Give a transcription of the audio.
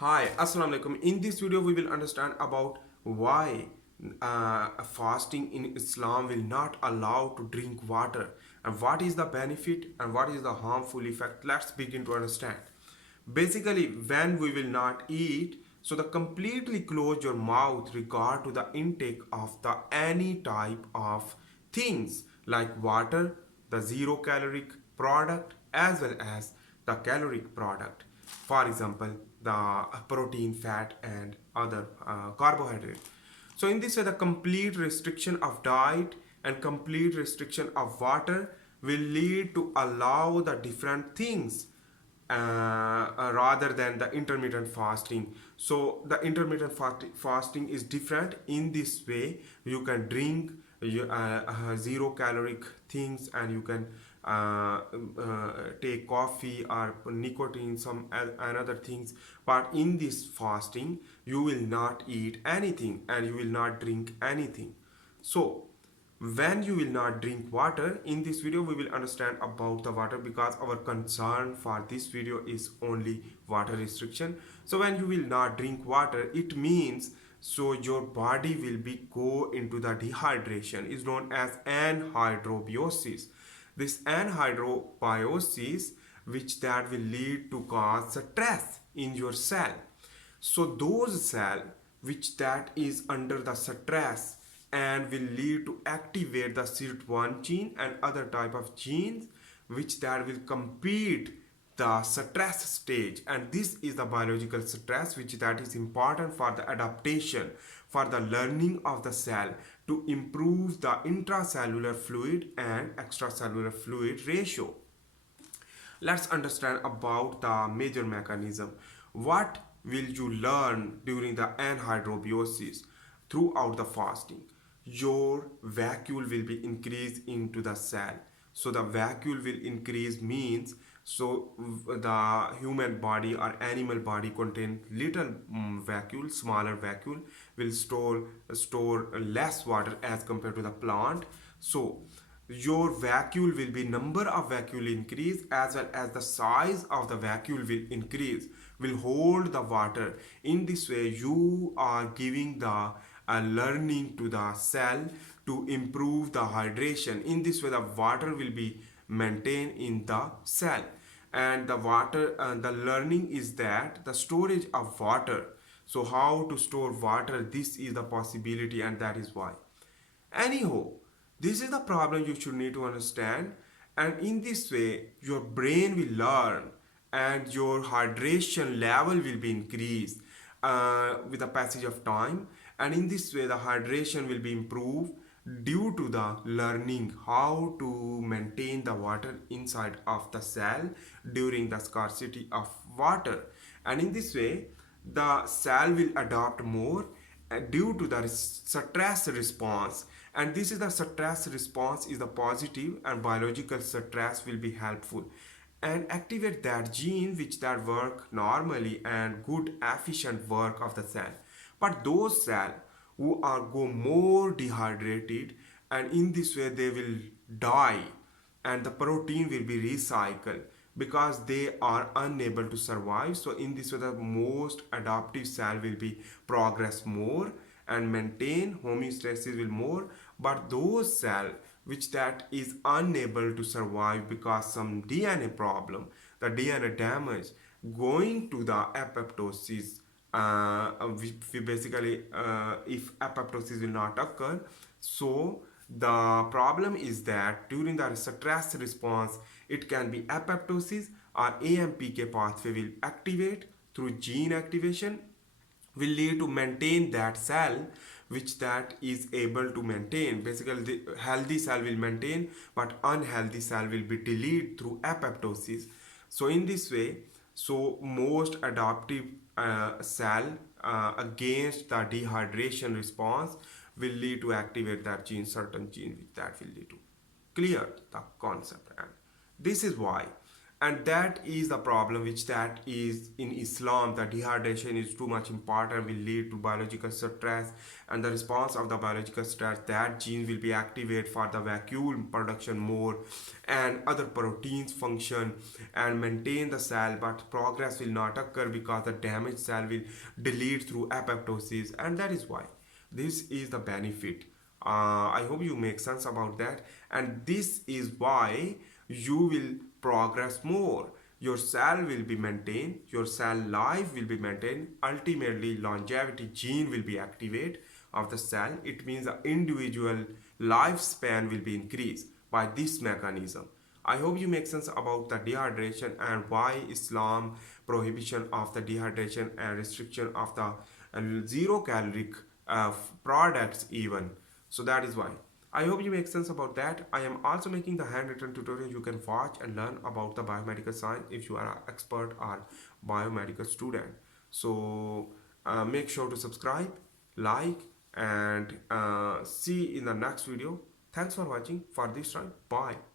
Hi, Assalamu alaikum. In this video, we will understand about why fasting in Islam will not allow to drink water and what is the benefit and what is the harmful effect. Let's begin to understand. Basically, when we will not eat, so the completely close your mouth regard to the intake of the any type of things like water, the zero caloric product as well as the caloric product. For example, the protein, fat, and other carbohydrate. So in this way, the complete restriction of diet and complete restriction of water will lead to allow the different things rather than the intermittent fasting. So the intermittent fasting is different. In this way you can drink zero caloric things, and you can take coffee or nicotine, some another things. But in this fasting you will not eat anything and you will not drink anything. So when you will not drink water, in this video we will understand about the water, because our concern for this video is only water restriction. So when you will not drink water, it means so your body will be go into the dehydration, is known as anhydrobiosis. This anhydrobiosis, which that will lead to cause stress in your cell. So those cell which that is under the stress and will lead to activate the SIRT1 gene and other type of genes which that will compete the stress stage, and this is the biological stress which that is important for the adaptation, for the learning of the cell to improve the intracellular fluid and extracellular fluid ratio. Let's understand about the major mechanism. What will you learn during the anhydrobiosis? Throughout the fasting, your vacuole will be increased into the cell. So the vacuole will increase means, so the human body or animal body contain little vacuole, smaller vacuole will store less water as compared to the plant. So your vacuole will be, number of vacuole increase as well as the size of the vacuole will increase, will hold the water. In this way you are giving the learning to the cell to improve the hydration. In this way the water will be maintained in the cell, and the water the learning is that the storage of water. So how to store water, this is the possibility, and that is why. Anyhow, this is the problem you should need to understand, and in this way, your brain will learn and your hydration level will be increased with the passage of time, and in this way, the hydration will be improved due to the learning how to maintain the water inside of the cell during the scarcity of water. And in this way the cell will adopt more due to the stress response, and this is the stress response is the positive, and biological stress will be helpful and activate that gene which that work normally and good efficient work of the cell. But those cell who are go more dehydrated, and in this way they will die, and the protein will be recycled because they are unable to survive. So in this way the most adaptive cell will be progress more and maintain homeostasis will more. But those cell which that is unable to survive because some DNA problem, the DNA damage, going to the apoptosis, we basically if apoptosis will not occur, so the problem is that during the stress response it can be apoptosis or AMPK pathway will activate through gene activation, will lead to maintain that cell which that is able to maintain. Basically the healthy cell will maintain, but unhealthy cell will be deleted through apoptosis. So in this way, so most adaptive cell against the dehydration response will lead to activate that gene, certain gene which that will lead to clear the concept. And this is why And that is the problem which that is in Islam. The dehydration is too much important, will lead to biological stress, and the response of the biological stress, that gene will be activated for the vacuole production more, and other proteins function and maintain the cell, but progress will not occur because the damaged cell will delete through apoptosis. And that is why this is the benefit. I hope you make sense about that. And this is why you will progress more. Your cell will be maintained, your cell life will be maintained. Ultimately, longevity gene will be activated of the cell. It means the individual lifespan will be increased by this mechanism. I hope you make sense about the dehydration and why Islam prohibition of the dehydration and restriction of the zero caloric products even. So that is why. I hope you make sense about that. I am also making the handwritten tutorial you can watch and learn about the biomedical science if you are an expert or biomedical student. So make sure to subscribe, like, and see in the next video. Thanks for watching for this time. Bye.